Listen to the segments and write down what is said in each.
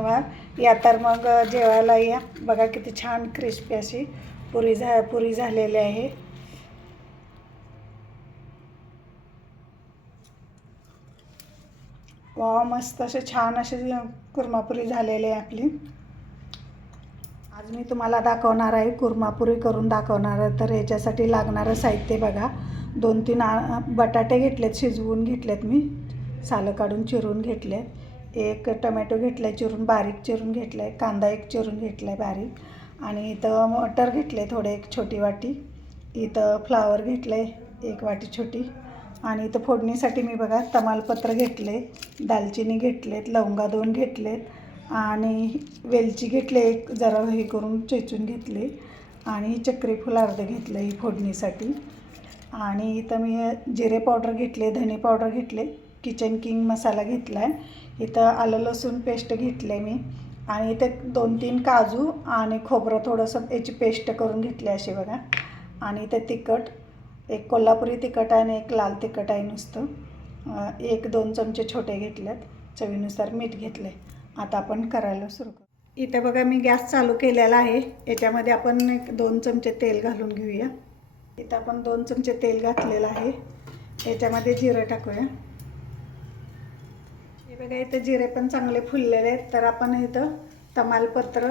धन्यवाद. या तर मग जेवायला या. बघा किती छान क्रिस्पी अशी पुरी झा पुरी झालेली आहे. वा मस्त असे छान असे कुर्मापुरी झालेली आहे आपली. आज मी तुम्हाला दाखवणार आहे कुर्मापुरी करून दाखवणार आहे. तर याच्यासाठी लागणारं साहित्य बघा. दोन तीन आ- बटाटे घेतलेत शिजवून घेतलेत मी. सालं काढून चिरून घेतले एक टमॅटो घेतला आहे चिरून बारीक चिरून घेतला आहे कांदा एक चिरून घेतला आहे बारीक. आणि इथं मटर घेतले थोडे एक छोटी वाटी. इथं फ्लावर घेतलं आहे एक वाटी छोटी. आणि इथं फोडणीसाठी मी बघा तमालपत्र घेतले दालचिनी घेतलेत लवंगा दोन घेतलेत. आणि वेलची घेतले एक जरा हे करून चेचून घेतले आणि चक्रीफूल अर्धं घेतलं ही फोडणीसाठी. आणि इथं मी जिरे पावडर घेतले धने पावडर घेतले किचन किंग मसाला घेतला आहे इथं आलं लसूण पेस्ट घेतले मी. आणि इथे दोन तीन काजू आणि खोबरं थोडंसं याची पेस्ट करून घेतली अशी बघा. आणि इथे तिखट एक कोल्हापुरी तिखट आहे आणि एक लाल तिखट आहे नुसतं. एक दोन चमचे छोटे घेतलेत. चवीनुसार मीठ घेतले आता आपण करायला सुरू करू. इथे बघा मी गॅस चालू केलेला आहे. याच्यामध्ये आपण एक दोन चमचे तेल घालून घेऊया. इथं आपण दोन चमचे तेल घातलेलं आहे. याच्यामध्ये जिरं टाकूया. बघा इथं जिरे पण चांगले फुललेले आहेत. तर आपण इथं तमालपत्र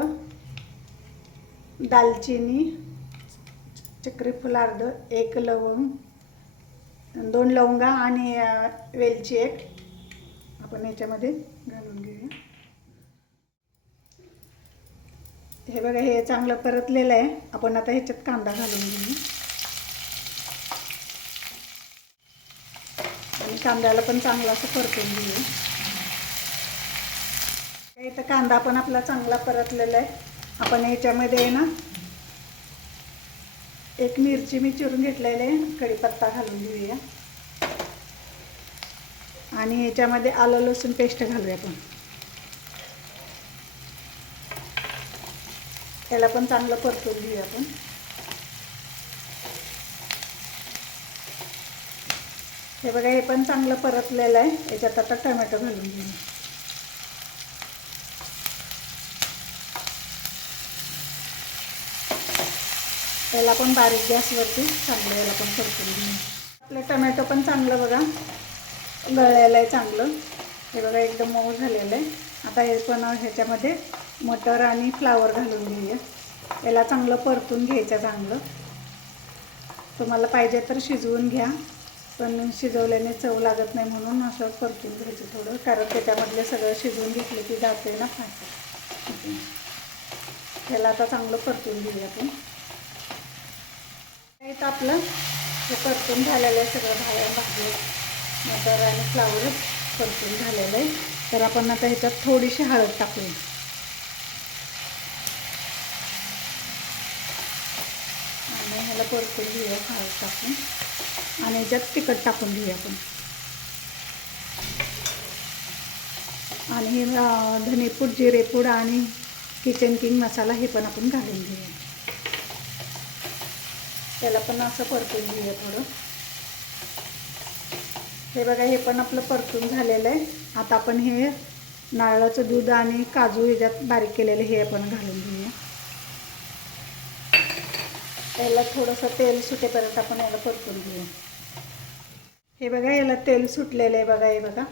दालचिनी चक्रीफुल अर्ध एक लवंग दोन लवंगा आणि वेलची एक. आपण याच्यामध्ये घालून घेऊया. हे बघा हे चांगलं परतलेलं आहे. आपण आता ह्याच्यात कांदा घालून घेऊ आणि कांद्याला पण चांगलं असं परतून घेऊ इथं कांदा पण आपला चांगला परतलेला आहे. आपण याच्यामध्ये आहे ना एक मिरची मी चिरून घेतलेली आहे. कढीपत्ता घालून घेऊया. आणि याच्यामध्ये आलं लसूण पेस्ट घालूया आपण. त्याला पण चांगलं परतून घेऊया आपण. हे बघा हे पण चांगलं परतलेलं आहे. याच्यात आता टोमॅटो घालून घेऊया. त्याला पण बारीक गॅसवरती चांगलं याला पण परतून घेऊ. आपलं टमॅटो पण चांगलं बघा. गळलेलं आहे चांगलं. हे बघा एकदम मऊ झालेलं आहे. आता हे पण ह्याच्यामध्ये मटर आणि फ्लावर घालून घेऊया. याला चांगलं परतून घ्यायचं चांगलं. तुम्हाला पाहिजे तर शिजवून घ्या. पण शिजवल्याने चव लागत नाही म्हणून असं परतून घ्यायचं थोडं. कारण त्याच्यामधले सगळं शिजवून घेतलं की जाते ना फाटे त्याला आता चांगलं परतून घेऊया आपण. इथं आपलं हे परतून झालेलं आहे सगळं भाज्या भाजलं मटर आणि फ्लावर परतून झालेलं आहे. तर आपण आता ह्याच्यात थोडीशी हळद टाकूया. आणि ह्याला परतून घेऊया हळद टाकून. आणि ह्याच्यात तिखट टाकून घेऊया आपण. आणि हे धनेपूड जिरेपूड आणि किचन किंग मसाला हे पण आपण घालून घेऊया. त्याला पण असं परतून घेऊया थोडं. हे बघा हे पण आपलं परतून झालेलं आहे. आता आपण हे नारळाचं दूध आणि काजू ह्याच्यात बारीक केलेले हे आपण घालून घेऊया. त्याला थोडंसं तेल सुटेपर्यंत आपण याला परतून घेऊया. हे बघा याला तेल सुटलेलं आहे बघा हे बघा.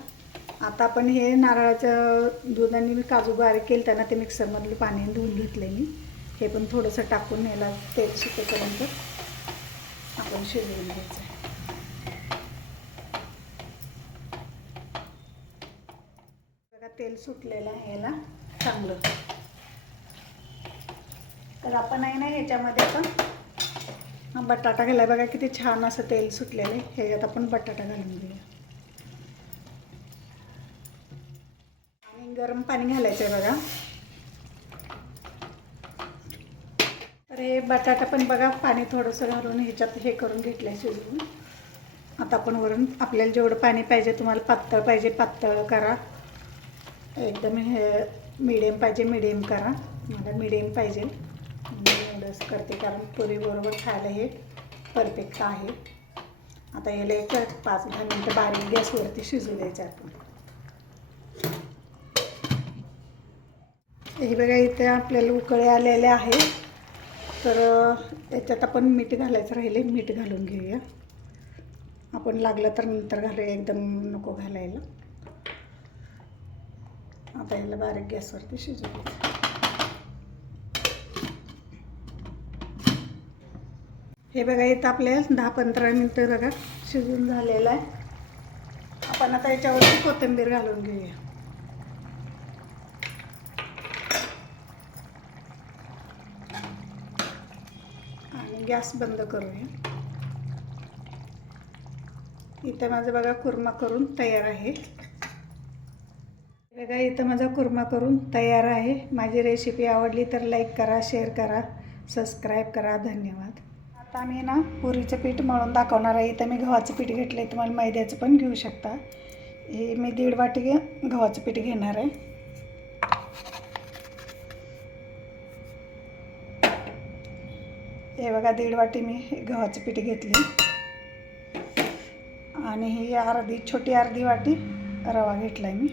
आता आपण हे नारळाचं दूध आणि मी काजू बारीक केलं त्यांना ते मिक्सरमधलं पाणी धुवून घेतलं मी. हे पण थोडंसं टाकून याला तेल सुटेपर्यंत. आपण शिजवून घ्यायचं आहे. बघा तेल सुटलेलं आहे याला चांगलं. तर आपण आहे ना ह्याच्यामध्ये पण बटाटा घालाय. बघा किती छान असं तेल सुटलेलं आहे. ह्याच्यात आपण बटाटा घालून घेऊया. आणि गरम पाणी घालायचं आहे बघा. हे बटाटा पण बघा पाणी थोडंसं घालून ह्याच्यात हे करून घेतलं आहे शिजवून. आता आपण वरून आपल्याला जेवढं पाणी पाहिजे तुम्हाला पातळ पाहिजे पातळ करा. एकदम हे मिडियम पाहिजे मिडियम करा. मला मिडियम पाहिजे. मी एवढंच करते कारण पुरीबरोबर खायला हे परफेक्ट आहे. आता याला एक पाच दहा मिनटं बारीक गॅसवरती शिजू द्यायचं आपण. हे बघा इथे आपल्याला उकळे आलेले आहे. तर त्याच्यात याच्यात आपण मीठ घालायचं राहिले मीठ घालून घेऊया. आपण लागलं तर नंतर घालूया एकदम नको घालायला. आता याला बारीक गॅसवरती शिजू हे बघा इथं आपल्या दहा पंधरा मिनटं बघा शिजून झालेलं आहे. आपण आता याच्यावरती कोथिंबीर घालून घेऊया आणि गॅस बंद करूया. इथं माझं बघा कुर्मा करून तयार आहे. बघा इथं माझा कुर्मा करून तयार आहे. माझी रेसिपी आवडली तर लाईक करा शेअर करा सबस्क्राईब करा. धन्यवाद. आता मी ना पुरीचं पीठ मळून दाखवणार आहे. इथं मी गव्हाचं पीठ घेतलं आहे तुम्हाला मैद्याचं पण घेऊ शकता. हे मी दीड वाटी गव्हाचं पीठ घेणार आहे. हे बघा दीड वाटी मी गव्हाचं पीठ घेतली. आणि ही अर्धी छोटी अर्धी वाटी रवा घेतला आहे मी.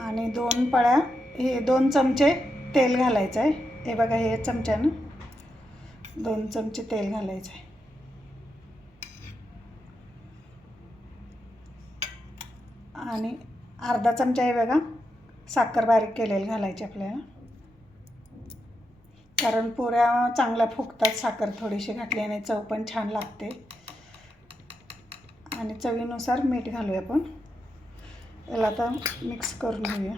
आणि दोन पळ्या हे दोन चमचे तेल घालायचं आहे हे बघा हे चमच्यानं दोन चमचे तेल घालायचं आहे आणि अर्धा चमचा आहे बघा साखर बारीक केलेलं घालायची आपल्याला. कारण पुऱ्या चांगल्या फुगतात साखर थोडीशी घातली आणि चव पण छान लागते. आणि चवीनुसार मीठ घालूया आपण. याला आता मिक्स करून घेऊया.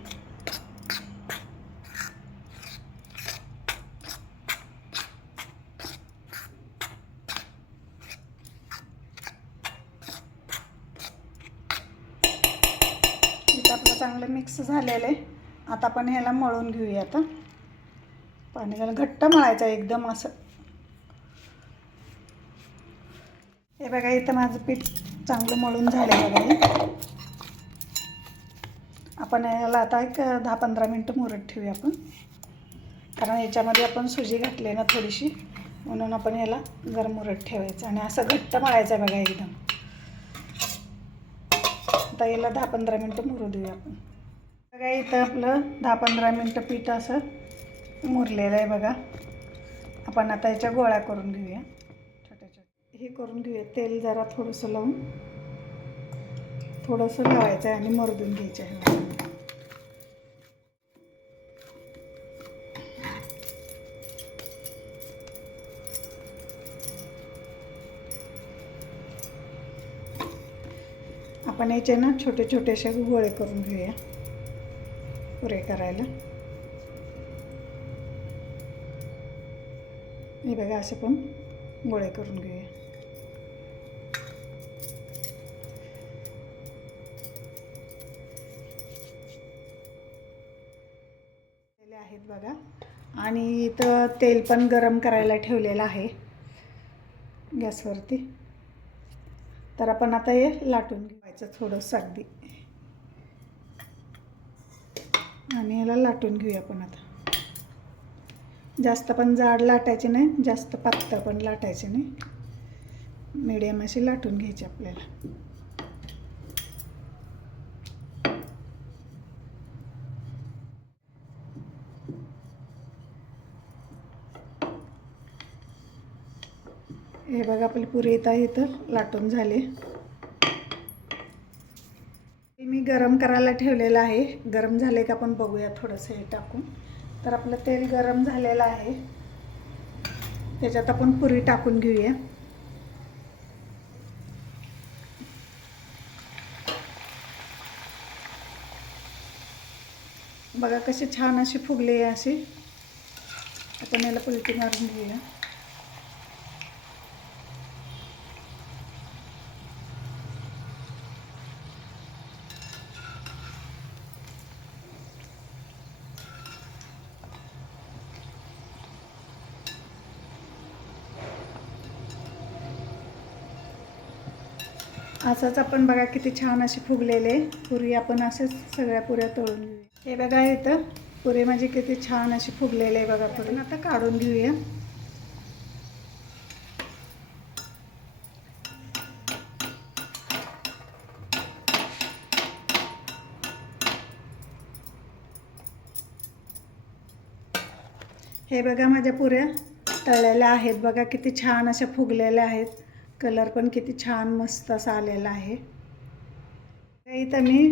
इथं आपलं चांगलं मिक्स झालेलं आहे. आता आपण ह्याला मळून घेऊया आता. पाणी झालं घट्ट मळायचं आहे एकदम असं. हे बघा इथं माझं पीठ चांगलं मळून झालं बघा आपण याला आता एक दहा पंधरा मिनटं मुरत ठेवूया आपण. कारण याच्यामध्ये आपण सुजी घातली आहे ना थोडीशी म्हणून आपण याला गरम मुरत ठेवायचं. आणि असं घट्ट मळायचं आहे बघा एकदम. आता याला दहा पंधरा मिनटं मुरू देऊया आपण. बघा इथं आपलं दहा पंधरा मिनटं पीठ असं मुरलेलं आहे बघा. आपण आता याच्या गोळ्या करून घेऊया. छोट्या छोट्या हे करून घेऊया. तेल जरा थोडंसं लावून. थोडंसं लावायचं आहे आणि मरदून घ्यायचं आहे. आपण याचे ना छोटे छोटेसे गोळे करून घेऊया. पुरे करायला. हे बघा असे पण गोळे करून घेऊया. आहेत बघा. आणि इथं तेल पण गरम करायला ठेवलेलं आहे. गॅसवरती. तर आपण आता हे लाटून घेवायचं थोडंसं अगदी. आणि याला लाटून घेऊया आपण आता. जास्त पण जाड लाटायचे नाही जास्त पातळ पण लाटायचे नाही. मीडियम अशी लाटून घ्यायची आपल्याला. हे बघा आपली पुरी येत आहे इथं लाटून झाले. मी गरम करायला ठेवलेलं आहे. गरम झाले का आपण बघूया थोडंसं हे टाकून. तर आपलं तेल गरम झालेलं आहे. त्याच्यात आपण पुरी टाकून घेऊया. बघा कशी छान अशी फुगली आहे अशी. आपण याला पुलटी मारून घेऊया. असंच आपण बघा किती छान असे फुगलेले. पुरी आपण असेच सगळ्या पुऱ्या तळून घेऊया. हे बघा येतं पुरी माझी किती छान अशी फुगलेले आहे बघा पुरी. आता काढून घेऊया. हे बघा माझ्या पुऱ्या तळलेल्या आहेत. बघा किती छान अशा फुगलेल्या आहेत. कलर पण किती छान मस्त असा आलेला आहे. इथं मी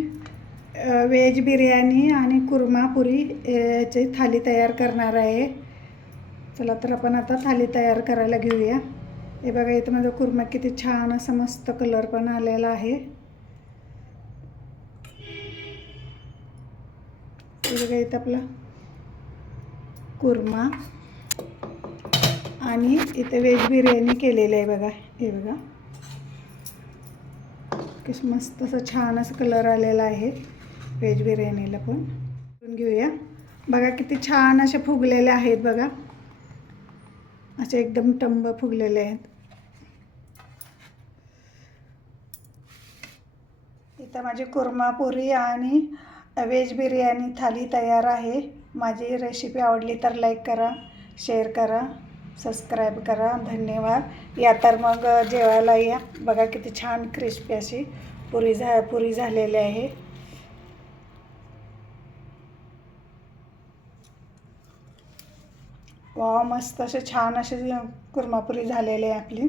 व्हेज बिर्याणी आणि कुर्मापुरी याची थाली तयार करणार आहे. चला तर आपण आता थाली तयार करायला घेऊया. हे बघा इथं माझा कुर्मा किती छान असा मस्त कलर पण आलेला आहे. हे बघा इथं आपला कुर्मा आणि इथे व्हेज बिर्याणी केलेली आहे बघा. हे बघा. कसं मस्त असं छान असं कलर आलेला आहे. व्हेज बिर्याणीला पण. करून घेऊया. बघा किती छान असे फुगलेले आहेत बघा. असे एकदम टंब फुगलेले आहेत. इथं माझी कुर्मापुरी आणि व्हेज बिर्याणी थाली तयार आहे. माझी रेसिपी आवडली तर लाईक करा शेअर करा. सबस्क्राईब करा. धन्यवाद. या तर मग जेवायला या. बघा किती छान क्रिस्पी अशी पुरी झा पुरी झालेली आहे. वा मस्त असे छान असे कुर्मापुरी झालेली आहे आपली.